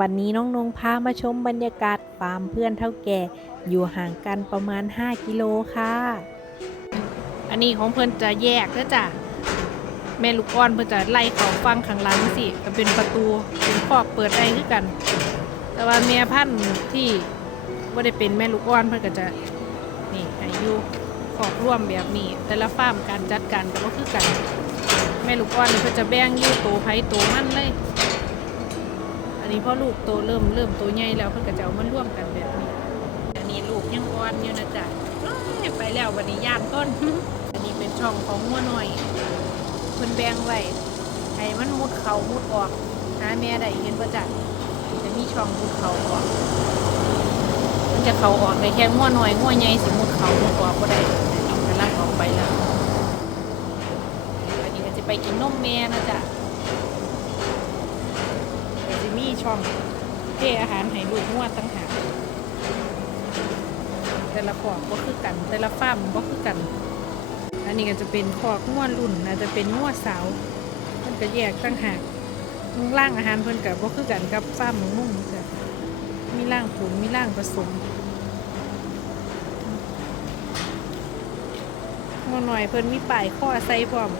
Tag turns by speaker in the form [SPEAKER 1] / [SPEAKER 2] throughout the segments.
[SPEAKER 1] วันนี้น้องนงพามาชมบรรยากาศฟาร์มเพื่อนเท่าแก่ อยู่ห่างกันประมาณ 5 กิโลค่ะ อันนี้ของเพื่อนจะแยกนะจ้ะแม่ลูกอ่อนเพื่อนจะไล่เขาฟังข้างหลังสิก็เป็นประตูเป็นคอกเปิดได้คือกัน แต่ว่าแม่พันธุ์ที่ว่าได้เป็นแม่ลูกอ่อนเพื่อนก็จะนี่ให้อยู่ขอกร่วมแบบนี้ แต่ละฟาร์มการจัดการก็บ่คือกัน แม่ลูกอ่อนเพื่อนจะแบ่งยู่โตไผโตมันเลย นนี้พอลูกโตเริ่มเริ่มโตใหญ่แล้วเพื่อนก็จะเอามาร่วมกันแบบนี้ อันนี้ลูกยังอ่อนอยู่นะจ๊ะไปแล้ววันนี้ย่านต้นอันนี้เป็นช่องของงัวหน่อยเพิ่นแบ่งไว้ให้มันมุดเขามุดออกหาแม่ได้เห็นป่ะจ๊ะจะมีช่องมุดเขาออกมันจะเขาออกได้แค่งัวหน่อยงัวใหญ่สิมุดเขามุดออกก็ได้อันนี้กำลังออกไปแล้วอันนี้ก็จะไปกินนมแม่นะจ๊ะ ก็จะมี ช่องเทอาหารให้ลูกงวดตั้งหากแต่ละขอกก็คือกัน แต่ละฟ้ามก็คือกัน อันนี้ก็จะเป็นขอกงวดรุ่นนะจจะเป็นงวดสาวมันก็แยกตั้งหากร่างอาหารเพิ่นกับก็คือกันกับฟ้ามมุ่งจ้ะมีร่างผุนมีร่างผสมงวหน่อยเพิ่นมีป่ายข้อใส่พร้อม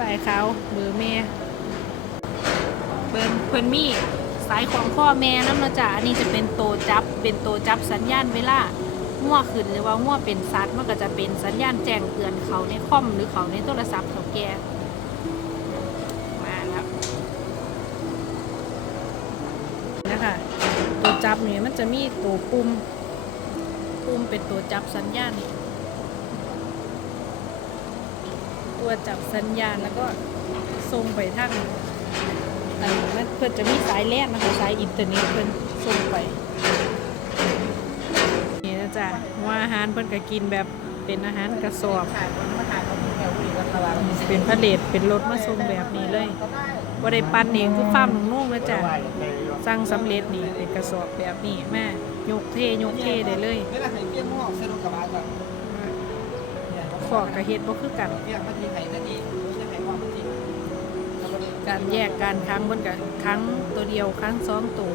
[SPEAKER 1] ป่ายขาวเบอร์แม่ เบิ่นเพิ่นมีสายของพ่อแม่น้ำเนาะจ้ะอันนี้จะเป็นโตจับ เป็นโตจับสัญญาณเวลาง่วขึ้นหรือว่าง่วเป็นสัตว์มันก็จะเป็นสัญญาณแจ้งเตือนเขาในคอมหรือเขาในโทรศัพท์เขาแกมาแล้วนะคะตัวจับเนี่ยมันจะมีตัวปุ่มปุ่มเป็นตัวจับสัญญาณ ตัวจับสัญญาณแล้วก็ส่งไปทาง อันนี้มันเพื่อนจะมีสายแลนนะคะสายอินเทอร์เน็ตเพื่อนส่งไปนี่นะจ๊ะว่าอาหารเพื่อนก็กินแบบเป็นอาหารกระสอบเป็นพาเลทเป็นรถมาส่งแบบนี้เลยว่าได้ปั้นเองคือฟาร์มหนุ่งนุ่งนะจ๊ะสั่งสำเร็จนี่เป็นกระสอบแบบนี้แม่ยกเทยกเทได้เลย
[SPEAKER 2] นี่แหละไข่เปี้ยงหม้อใส่รถกระบะก่อน
[SPEAKER 1] ขอกกระเฮ็ดบ่คือกัน การแยกการค้างบนกับค้างตัวเดียวค้างสองตัว